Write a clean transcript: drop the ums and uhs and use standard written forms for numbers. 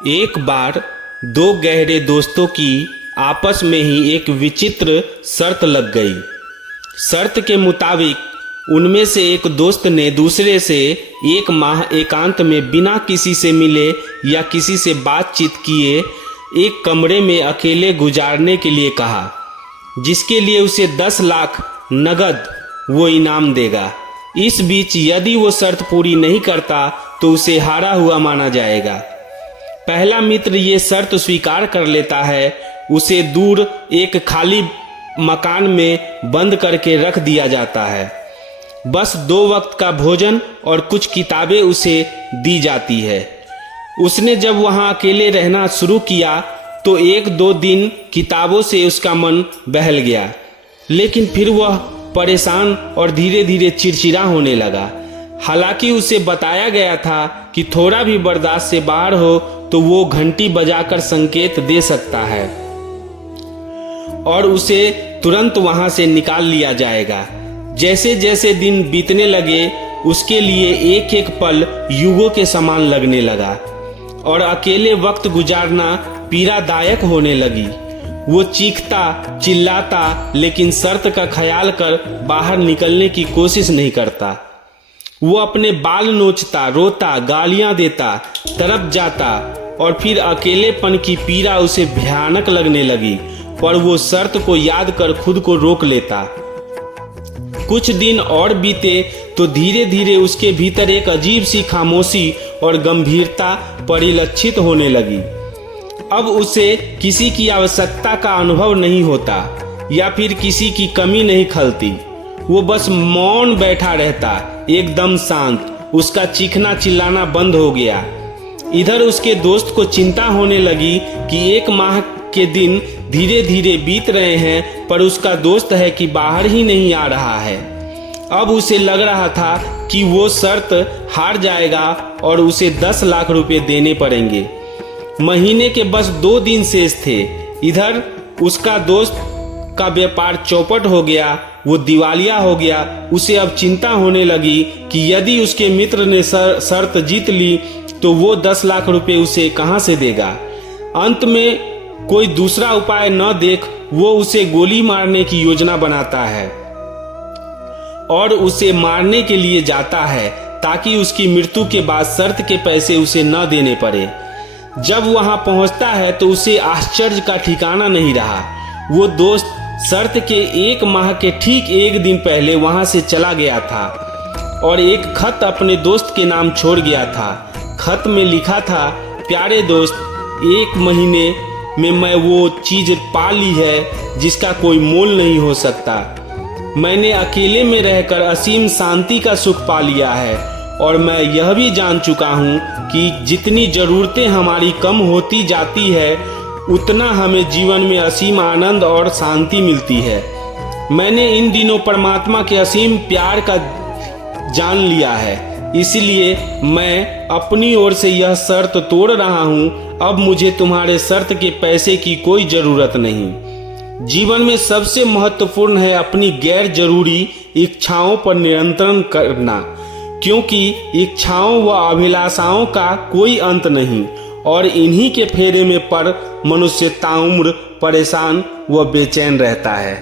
एक बार दो गहरे दोस्तों की आपस में ही एक विचित्र शर्त लग गई। शर्त के मुताबिक उनमें से एक दोस्त ने दूसरे से 1 माह एकांत में बिना किसी से मिले या किसी से बातचीत किए एक कमरे में अकेले गुजारने के लिए कहा, जिसके लिए उसे 10 लाख नगद वो इनाम देगा। इस बीच यदि वो शर्त पूरी नहीं करता तो उसे हारा हुआ माना जाएगा। पहला मित्र ये शर्त स्वीकार कर लेता है। उसे दूर एक खाली मकान में बंद करके रख दिया जाता है। बस 2 वक्त का भोजन और कुछ किताबें उसे दी जाती है। उसने जब वहां अकेले रहना शुरू किया तो 1-2 दिन किताबों से उसका मन बहल गया, लेकिन फिर वह परेशान और धीरे धीरे चिड़चिड़ा होने लगा। हालांकि उसे बताया गया था कि थोड़ा भी बर्दाश्त से बाहर हो तो वो घंटी बजाकर संकेत दे सकता है और उसे तुरंत वहां से निकाल लिया जाएगा। जैसे जैसे दिन बीतने लगे उसके लिए एक एक पल युगों के समान लगने लगा और अकेले वक्त गुजारना पीड़ादायक होने लगी। वो चीखता चिल्लाता लेकिन शर्त का ख्याल कर बाहर निकलने की कोशिश नहीं करता। वो अपने बाल नोचता, रोता, गालियां देता, तड़प जाता और फिर अकेलेपन की पीड़ा उसे भयानक लगने लगी, पर वो शर्त को याद कर खुद को रोक लेता। कुछ दिन और बीते तो धीरे धीरे उसके भीतर एक अजीब सी खामोशी और गंभीरता परिलक्षित होने लगी। अब उसे किसी की आवश्यकता का अनुभव नहीं होता या फिर किसी की कमी नहीं खलती। वो बस मौन बैठा रहता, एकदम शांत। उसका चीखना चिल्लाना बंद हो गया। इधर उसके दोस्त को चिंता होने लगी कि 1 माह के दिन धीरे धीरे बीत रहे हैं, पर उसका दोस्त है कि बाहर ही नहीं आ रहा है। अब उसे लग रहा था कि वो शर्त हार जाएगा और उसे 10 लाख रुपए देने पड़ेंगे। महीने के बस 2 दिन शेष थे। इधर उसका दोस्त का व्यापार चौपट हो गया, वो दिवालिया हो गया। उसे अब चिंता होने लगी कि यदि उसके मित्र ने शर्त जीत ली तो वो 10 लाख रुपए उसे कहां से देगा। अंत में कोई दूसरा उपाय न देख वो उसे गोली मारने की योजना बनाता है और उसे मारने के लिए जाता है ताकि उसकी मृत्यु के बाद शर्त के पैसे उसे न देने पड़े। जब वहां पहुंचता है तो उसे आश्चर्य का ठिकाना नहीं रहा। वो दोस्त शर्त के 1 माह के ठीक 1 दिन पहले वहां से चला गया था और एक खत अपने दोस्त के नाम छोड़ गया था। खत में लिखा था, प्यारे दोस्त, 1 महीने में मैं वो चीज पा ली है जिसका कोई मोल नहीं हो सकता। मैंने अकेले में रहकर असीम शांति का सुख पा लिया है और मैं यह भी जान चुका हूँ कि जितनी जरूरतें हमारी कम होती जाती है उतना हमें जीवन में असीम आनंद और शांति मिलती है। मैंने इन दिनों परमात्मा के असीम प्यार का जान लिया है, इसलिए मैं अपनी ओर से यह शर्त तोड़ रहा हूँ। अब मुझे तुम्हारे शर्त के पैसे की कोई जरूरत नहीं। जीवन में सबसे महत्वपूर्ण है अपनी गैर जरूरी इच्छाओं पर नियंत्रण करना, क्योंकि इच्छाओं व अभिलाषाओं का कोई अंत नहीं और इन्हीं के फेरे में पर मनुष्य ताउम्र परेशान व बेचैन रहता है।